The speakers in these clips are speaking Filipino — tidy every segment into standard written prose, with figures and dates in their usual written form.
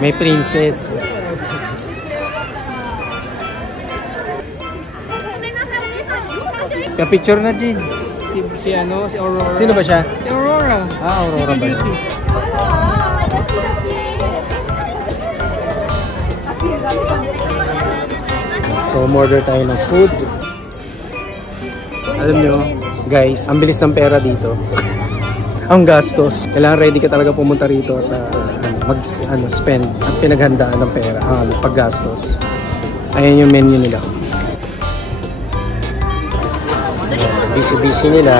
May princess. Ka-picture na, Jin. Si Aurora. Sino ba siya? Si Aurora. Ah, Aurora ba yun? So, order tayo ng food. Alam nyo, guys, ang bilis ng pera dito. Ang gastos. Kailangan ready ka talaga pumunta rito at spend at pinaghandaan ng pera, paggastos. Ayan yung menu nila. Busy nila.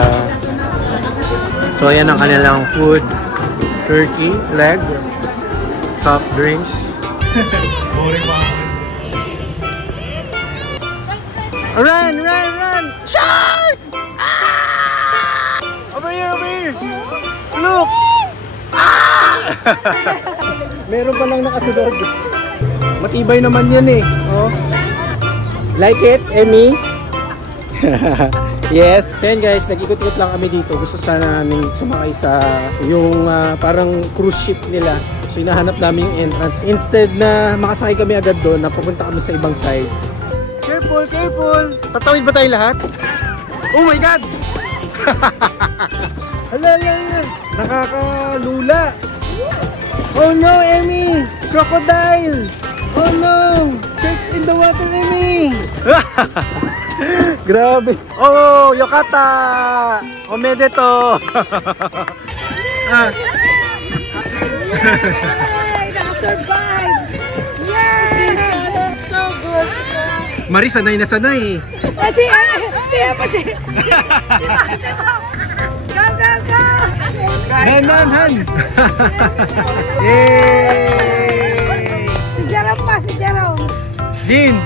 So, ayan ang kanilang food. Turkey, leg, soft drinks. Run! Shark! Ah! Over here! Look! Ah! Meron pa lang nakasunod. Matibay naman yan eh. Oh. Like it, Emmy? Yes. Then guys, nag-ikot-ikot lang kami dito. Gusto sana namin sumakay sa yung parang cruise ship nila. So hinahanap namin yung entrance. Instead na makasakay kami agad doon, napupunta kami sa ibang side. Careful! Tatawid ba tayo lahat? Oh my God! Hala. Nakakalula. Oh no, Emmy! Crocodile! Oh no! Sharks in the water, Emmy! Grabe! Oh, Yokata! Omedeto! Naka-survive! Yay! So good! Mari, sanay na sanay. Kasi, Go! Han! Yay! Si Jerome. Din!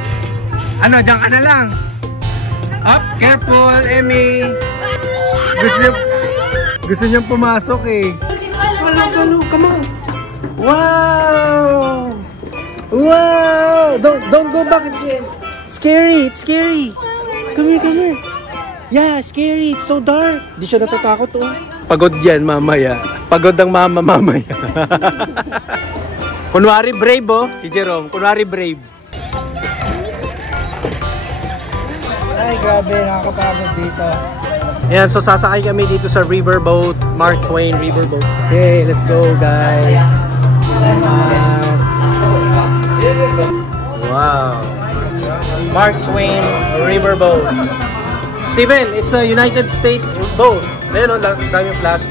Ano, dyan ka na lang. Up, careful, Emmy. Gusto niyang pumasok eh. Follow, come on. Wow! Don't go back. It's scary. Come here. Yeah, scary. It's so dark. Di siya natatakot oh. Pagod yan mamaya. Pagod ang mama mamaya. Kunwari brave oh. Si Jerome, kunwari brave. Ay, grabe. Nakakapagod dito. Yan, so sasakay kami dito sa riverboat. Mark Twain riverboat. Okay, let's go guys. Wow. Mark Twain riverboat. Steven, it's a United States boat. Ayun o, daming flag.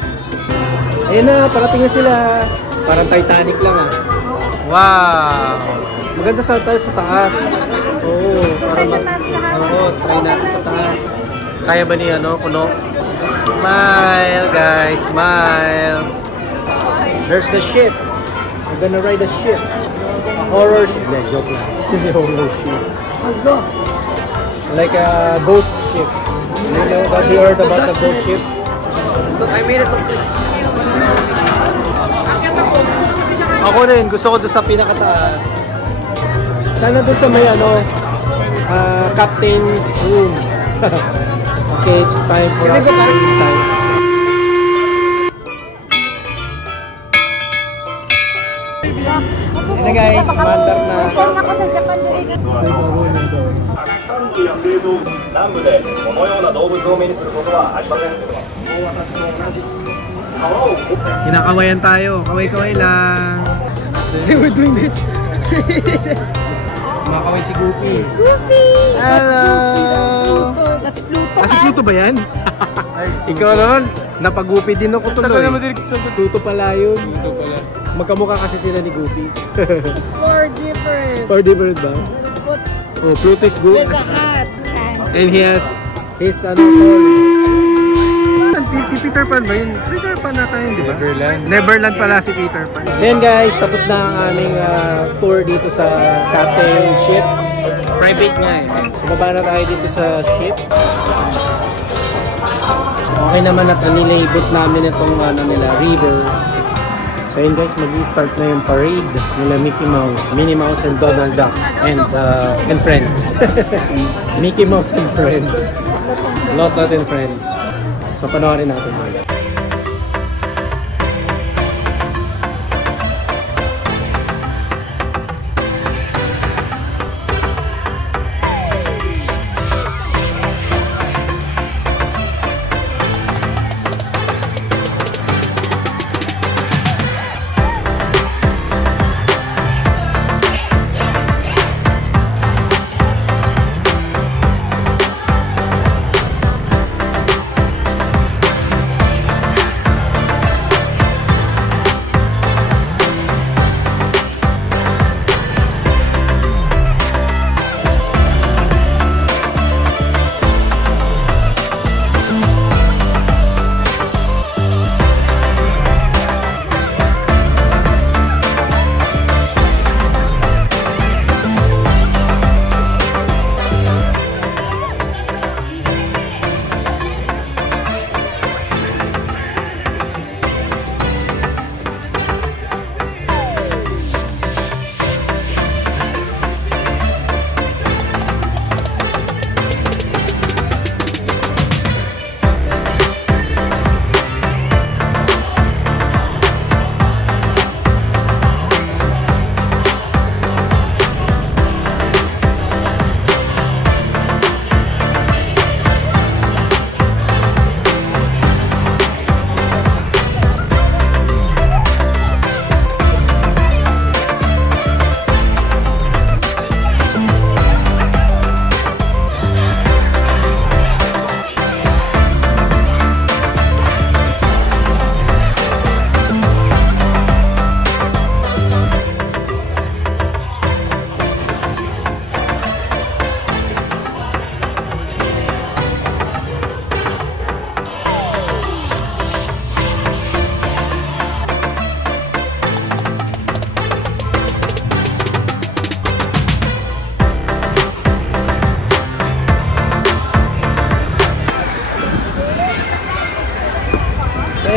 Ayun na, parating na sila. Parang Titanic lang ah. Wow. Maganda sa tayo sa taas. Oo. Try sa taas lahat. Oo, try natin sa taas. Kaya ba niya, no? Kuno? Smile, guys. Smile. There's the ship. I'm gonna ride the ship. A horror ship. Yeah, joke lang. Horror ship. Like a ghost ship. You know, have you heard about the ghost ship? Look, I made it look good. Ako rin, gusto ko doon sa pinakataas. Sana doon sa may captain's room. Okay, it's time for us to go inside. Yan na guys, mandar na. First time ako sa Japan direct. 山部や西部南部でこのような動物を目にすることはありません。私と同じ川を Kinakawayan tayo, kaway-kaway lang. They were doing this. Kumakaway si Goofy. Goofy! Hello! That's Pluto. Kasi Pluto ba yan? Ikaw naman, napag-Goofy din ako tuloy. Pluto pala yun. Magkamukha kasi sila ni Goofy. It's more different. Or different ba? But Oh, Pluto is good. with a hat. And he has his call. Peter Pan ba yun? Peter Pan na tayo, di ba? Neverland pala si Peter Pan. So yan guys, tapos na ang aming tour dito sa captain ship. Private nga eh. So baba na tayo dito sa ship. Okay naman at nilabot namin itong river. So yun guys, mag-i-start na yung parade nila Mickey Mouse, Minnie Mouse and Donald Duck and friends. Mickey Mouse and friends. Lotot and friends. So panoorin natin guys.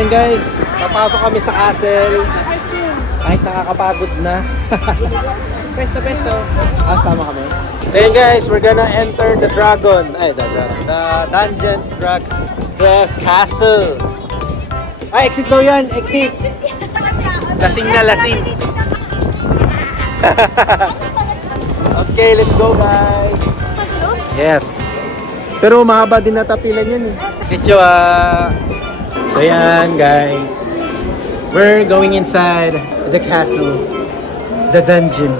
ayun guys, papasok kami sa castle. Kahit nakakapagod na. Pesto. Sama kami. So ayun guys, we're gonna enter the dragon. Ay, the dungeons, the castle. Ay, exit daw yan, exit. Lasing na lasing. Okay, let's go guys. Yes. Pero mahaba din natapilan yun eh. So yan guys. We're going inside the castle. The dungeon.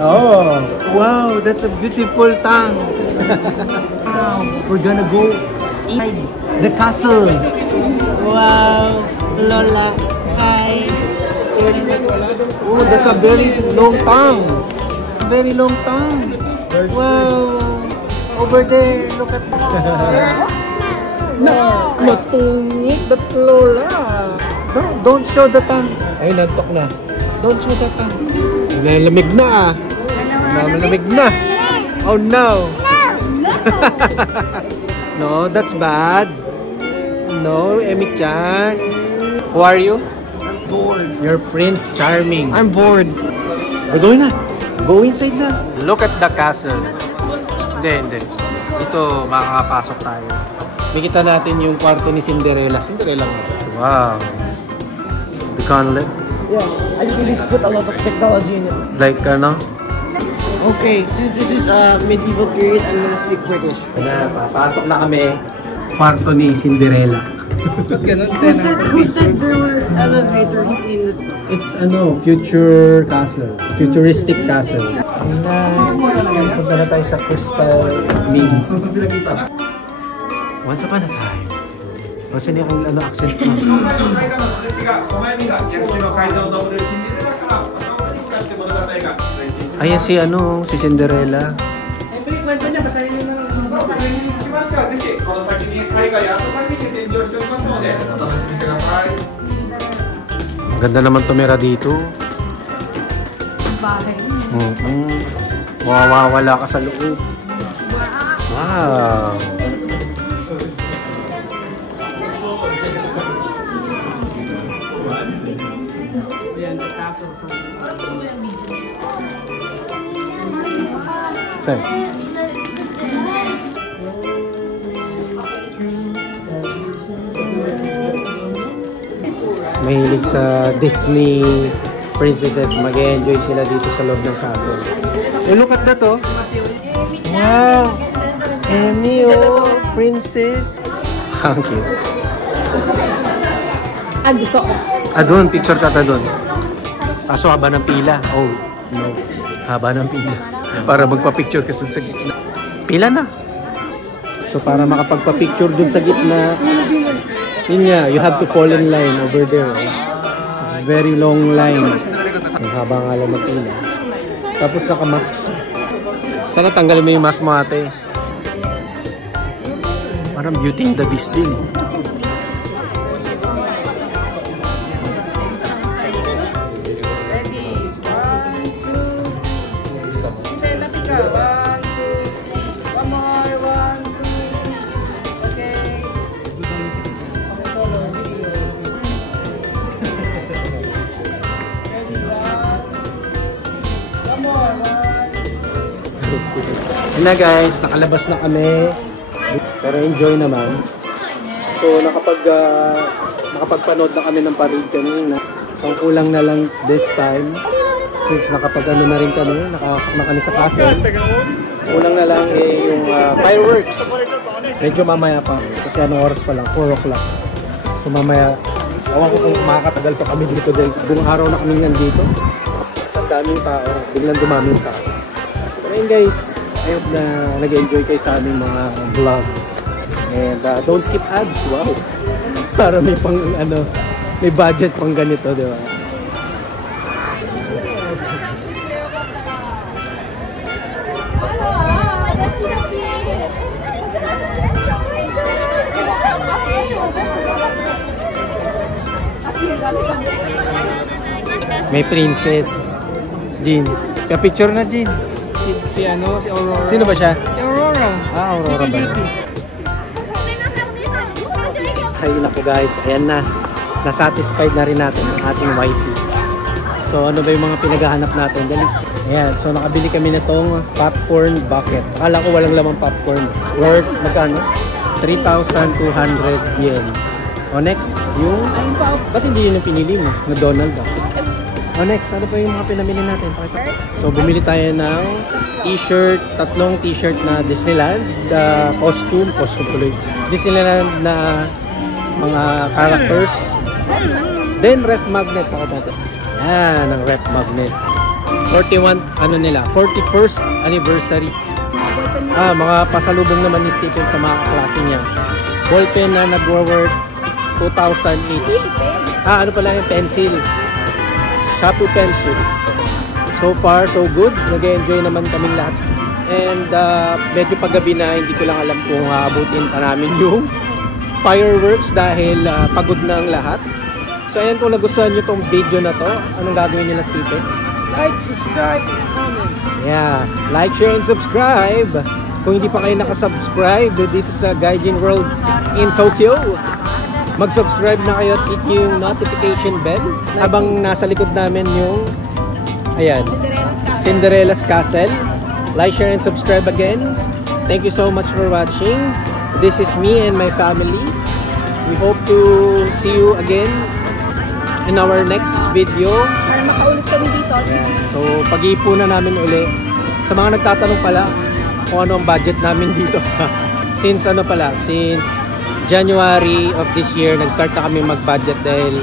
Oh, wow, that's a beautiful town. Wow, we're gonna go inside the castle. Wow, Lola, hi. Oh, that's a very long tongue. Very long tongue. Wow. Over there, look at that. No. Matungit. That's Lola. Don't show the tongue. Ay, nantok na. Don't show the tongue. Nalamig na ah. Nalamig na. Oh no. No, that's bad. No, Emi-chan. Who are you? I'm bored. You're Prince Charming. I'm bored. We're going na. Go inside na. Look at the castle. Hindi. Dito, makakapasok tayo. Makita natin yung kwarto ni Cinderella. Cinderella nga. Wow. The conlet. Yeah, I just need to put a lot of technology in it. Like, ano? Okay, since this is a medieval period, I'm gonna speak British. Papasok na kami. Kwarto ni Cinderella. Who said there were elevators in the... It's future castle. Futuristic castle. Punta na tayo sa Crystal Maze. Once upon a time. Kasi niya ang accent mo. Ayan si si Cinderella. Ito yung kwento niya, basahin niyo na lang. Ang ganda naman tumira dito. Bahay. Mawawala ka sa loob. Wow. Ayan, the castle from... Saan? Mahilig sa Disney princesses, mag-enjoy sila dito sa loob ng castle. Oh, look at that oh. Wow! Emi princess. Ang cute. Gusto ko. Doon, picture ka doon. Kaso haba ng pila. Oh, no. Haba ng pila. Para magpa-picture ka sa gitna. Pila na. So para makapagpa-picture dun sa gitna, yun nga, you have to fall in line over there. Very long line. Ang haba nga lang ng pila. Tapos naka-mask. Sana tanggalin mo yung mask mo ate. Parang Beauty and the Beast din. Yun na guys, nakalabas na kami. Pero enjoy naman. So nakapagpanood na kami ng parade kanina. So kulang na lang this time. Since na rin kami, nakasok na kami sa castle. Kulang na lang yung fireworks. Medyo mamaya pa. Kasi anong oras pa lang, 4 o'clock. So mamaya, awan ko kung makakatagal pa kami dito dahil buong araw na kami nandito. Ang daming tao, biglang dumaming tao. So ayun guys, I hope na nag-enjoy kayo sa aming mga vlogs. And don't skip ads, wow. Para may pang may budget pang ganito, di ba? May princess. Jean. Ka-picture na, Jean. Si Aurora. Sino ba siya? Si Aurora. Aurora ba? Ay naku guys, ayan na. Nasatisfied na rin natin ang ating YC. So ano ba yung mga pinaghahanap natin? Dali. Ayan, so nakabili kami na tong popcorn bucket. Akala ko walang lamang popcorn. Worth magkano? 3,200 yen. O next, yung... Ba't hindi yun yung pinili mo? Na Donald Duck. O next, ano pa yung mga pinamili natin? So bumili tayo ng t-shirt, 3 t-shirt na Disneyland. Costume tuloy. Disneyland na mga characters. Then ref magnet. Yan, ang ref magnet. 41, ano nila, 41st anniversary. Mga pasalubong naman ni Stephen sa mga klase niya. Ballpen na nag-worth 2,000 each. Ano pala yung pencil? Shapu pencil. So far, so good. Nag-enjoy naman kaming lahat. And medyo paggabi na, hindi ko lang alam kung abutin pa namin yung fireworks dahil pagod na ang lahat. So ayan, kung nagustuhan nyo tong video na to, anong gagawin nila, Stephen? Like, subscribe, and comment. Yeah, like, share, and subscribe. Kung hindi pa kayo nakasubscribe dito sa Gaijin World in Tokyo, mag-subscribe na kayo at hit nyo yung notification bell habang nasa likod namin yung ayan, Cinderella's Castle. Like, share, and subscribe again. Thank you so much for watching. This is me and my family. We hope to see you again in our next video. Para makaulit kami dito. So, pag-iipunan namin uli. Sa mga nagtatanong pala kung ano ang budget namin dito. Since January of this year, nag-start na kami mag-budget dahil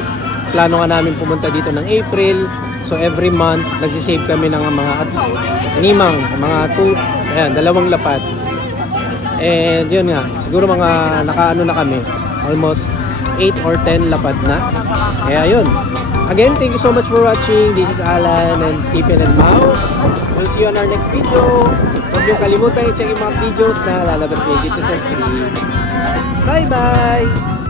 plano nga namin pumunta dito ng April. So, every month, nagsisave kami ng mga mga 2 lapad. And yun nga, siguro mga nakaano na kami. Almost 8 or 10 lapad na. Kaya yun. Again, thank you so much for watching. This is Alan and Stephen and Mau. We'll see you on our next video. Huwag niyo kalimutan i-check yung mga videos na lalabas ngayon dito sa screen. Bye-bye!